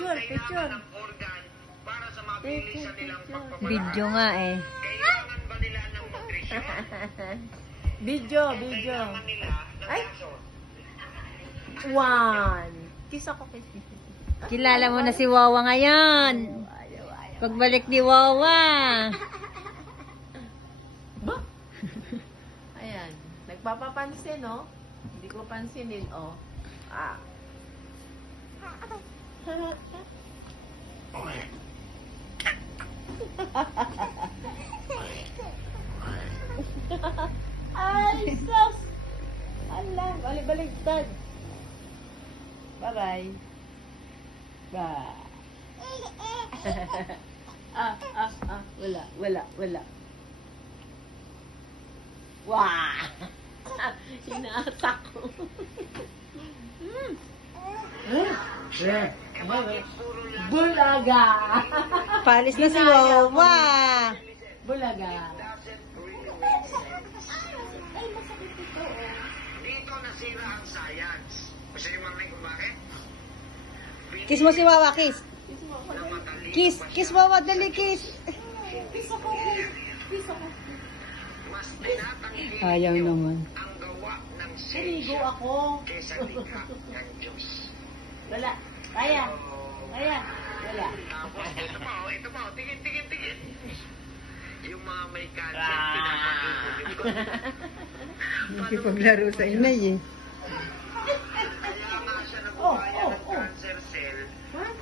Picture, picture. Para sa mabilisan nilang pagpapalaan. Video nga eh. Kailangan ba nila ng nutrisyon? Video, video. Kailangan nila ng Ay. lason? One. Kiss ako, kiss. Kilala mo na si Wawa ngayon. Pagbalik ni Wawa. Ba? Ayan. Nagpapapansin, oh. Hindi ko pansinin, oh. Ah. Ay, sus! Alam, balik-baligtad. Bye-bye. Bye. Wala. Wah! Hinatak ko. Bulaga! Palis na si Wawa. Bulaga. Dito nasira ang science. Gusto niyo marinig kung bakit? Kiss mo si Wawa, kiss. Na madali Kiss, kiss Wawa, dali kiss. mas tinatanggi Ayaw niyo naman. ang gawa ng Naligo siyensya ako. kaysa likha ng Diyos. Wala. Kaya. Wala. Tapos ito pa, tingin. Yung mga may cancer, pinapakikot. Nakipaglaro sa inay eh. Kaya nga siya nabuhaya ng cancer cell,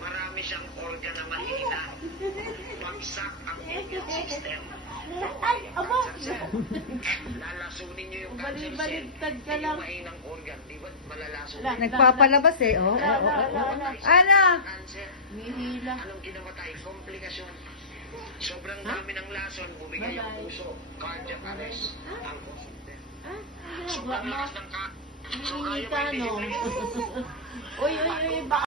marami siyang organ na mahina. Bagsak ang immune system. Ay, aba! Lalasunin niyo yung cancer cell. Balik-baligtad ka lang. Yung mahinang organ, di ba malalason? Wala. Nagpapalabas eh, oh. Ano? Cancer. Mihila. Anong kinamatay? Komplikasyon. Sobrang dami ng lason, bumigay ang puso. Cardiac arrest. Ang sobrang lakas ng Mihita, no? Uy, baka